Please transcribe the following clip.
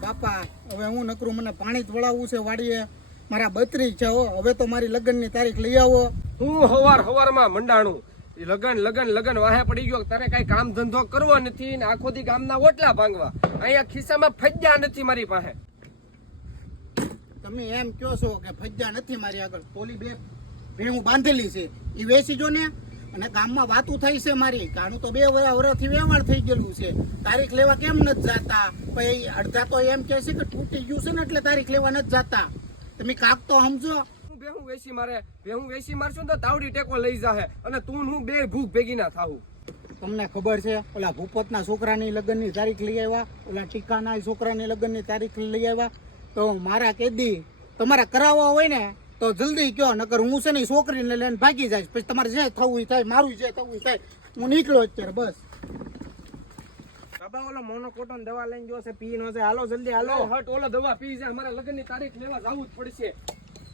બાપા હવે હું નકરું, મને પાણી જ વળાવવું છે વાડીએ. મારા 32 છે હો. હવે તો મારી લગ્નની તારીખ લઈ આવો. હું હવારમાં મંડાણું લગન વાહે પડી ગયો. તારે કઈ કામ ધંધો કરવો નથી ને આખો દી ગામના ઓટલા ભાંગવા. અહીંયા ખિસ્સામાં ફજ્જા નથી મારી પાસે. તમે એમ કહો છો કે ફજ્જા નથી મારી આગળ? પોલી બે ભેણું બાંધેલી છે એ વેચી જો ને. અને ગામમાં વાતું થઈ છે મારી કે આનું તો 2 વર્ષથી વેવાણ થઈ ગયેલું છે, તારીખ લેવા કેમ નથી જાતા? પછી અડધા તો એમ કહે છે કે તૂટી ગયું છે ને એટલે તારીખ લેવા નથી જાતા. તમે કાક તો સમજો. ભેહું વેસી મારશું તો તાવડી ટેકો લઈ જાહે અને તું હું બે ભૂખ ભેગી ના થાવું. તમને ખબર છે ઓલા ભૂપતના છોકરાની લગ્નની તારીખ લઈ આવ્યા, ઓલા ટીકાના છોકરાની લગ્નની તારીખ લઈ આવ્યા. તો મારા કેદી તમારે કરાવવા હોય ને તો જલ્દી કયો, નકર હું છે ને છોકરીને લઈને ભાગી જાય. પછી તમારે જે થવું એ થાય, મારું જે થવું એ થાય. હું નીકળ્યો અત્યારે બસ. બાબા ઓલો મોનોકોટન દવા લઈને જો છે, પી નો છે. હાલો જલ્દી હાલો. હટ ઓલો દવા પી જાય, અમારા લગ્નની તારીખ લેવા જવું જ પડશે.